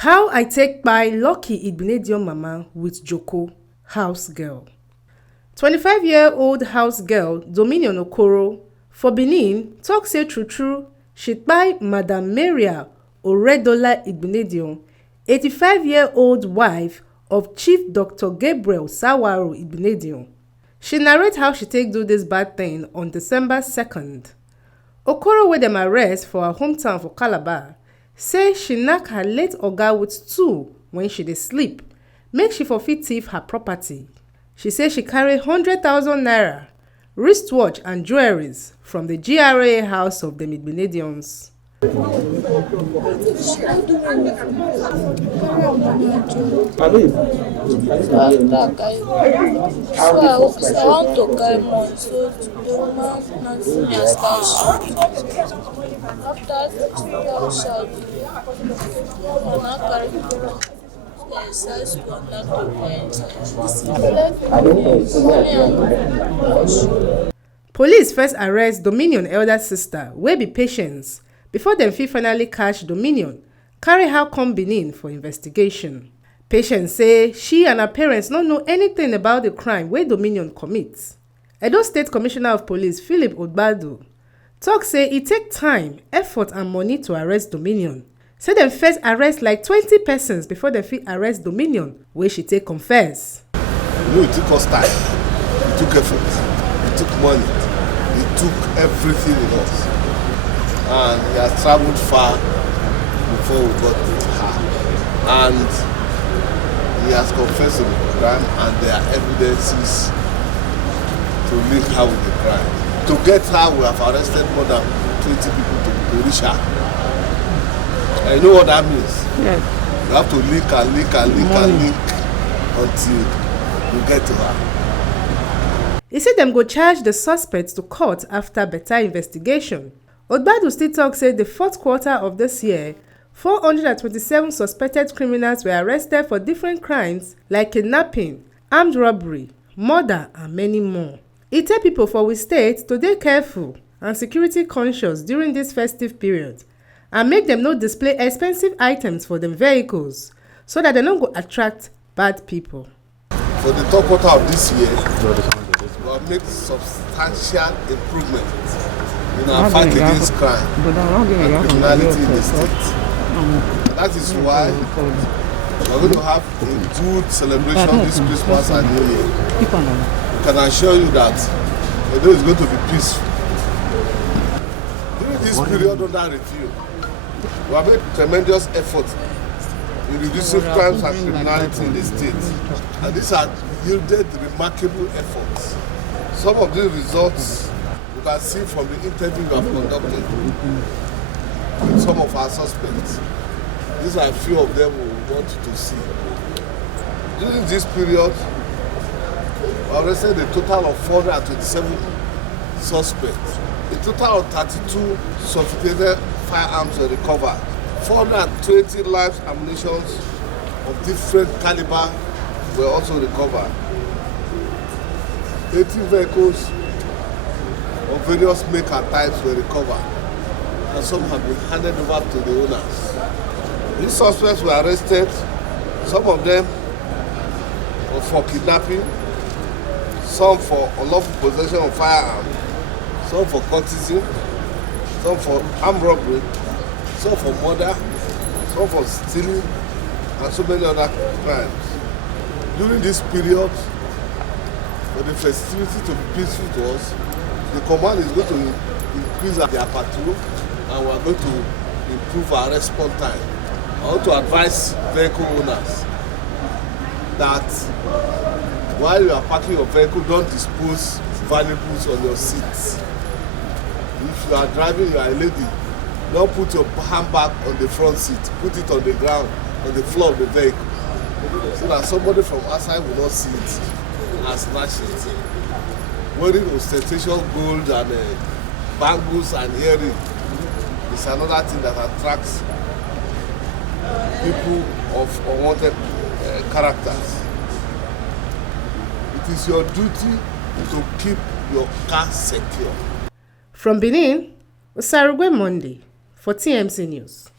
How I take by lucky Igbinedion mama with Joko, house girl. 25-year-old house girl Dominion Okoro for Benin talk say true she buy Madam Maria Oredola Igbinedion, 85-year-old wife of Chief Dr. Gabriel Sawaro Igbinedion. She narrate how she take do this bad thing on December 2nd. Okoro wey dem arrest for her hometown for Calabar say she knack her late oga with stool when she dey sleep, make she for fit thief her property. She say she carry 100,000 naira, wristwatch and jewelries from the GRA house of the Igbinedions. I want to carry money, so the man not see me as cash. After cash out, I now carry size one to Police first arrest Dominion elder sister wey be Patience before dem fit finally catch Dominion, carry her come Benin for investigation. Patience say she and her parents no know anything about the crime wey Dominion commit. Edo State Commissioner of Police Philip Ogbado talk say e take time, effort and money to arrest Dominion. Say dem first arrest like 20 persons before dem fit arrest Dominion wey she take confess. It took us time, it took effort, it took money, it took everything in us. And he has traveled far before we got to her. And he has confessed to the crime and there are evidences to link her with the crime. To get her, we have arrested more than 20 people to reach her. And you know what that means? Yes. You have to link until you get to her. He said them go charge the suspects to court after better investigation. Ogbadu still talk say the fourth quarter of this year, 427 suspected criminals were arrested for different crimes like kidnapping, armed robbery, murder and many more. He tell people for we state to dey careful and security conscious during this festive period and make them no display expensive items for them vehicles so that they don't go attract bad people. For the third quarter of this year, we have made substantial improvements in our fight against crime and criminality in the state. And that is why we are going to have a good celebration this Christmas and New Year. We can assure you that Edo is going to be peaceful. During this period under review, we have made tremendous effort in reducing crimes and criminality in the state. And these have yielded remarkable efforts. Some of these results you can see from the interview we have conducted with some of our suspects. These are a few of them we want you to see. During this period, we arrested a total of 427 suspects. A total of 32 sophisticated firearms were recovered. 420 live ammunition of different caliber were also recovered. 80 vehicles of various make and types were recovered, and some have been handed over to the owners. These suspects were arrested, some of them were for kidnapping, some for unlawful possession of firearms, some for courtesy, some for armed robbery, some for murder, some for stealing, and so many other crimes. During this period, for the festivity to be peaceful to us, the command is going to increase their patrol and we are going to improve our response time. I want to advise vehicle owners that while you are parking your vehicle, don't dispose valuables on your seats. If you are driving, you are a lady, don't put your handbag on the front seat, put it on the ground, on the floor of the vehicle, so that somebody from outside will not see it and snatch it. Wearing ostentatious gold and bangles and earrings is another thing that attracts people of unwanted characters. It is your duty to keep your car secure. From Benin, Osarugwe Monday for TMC News.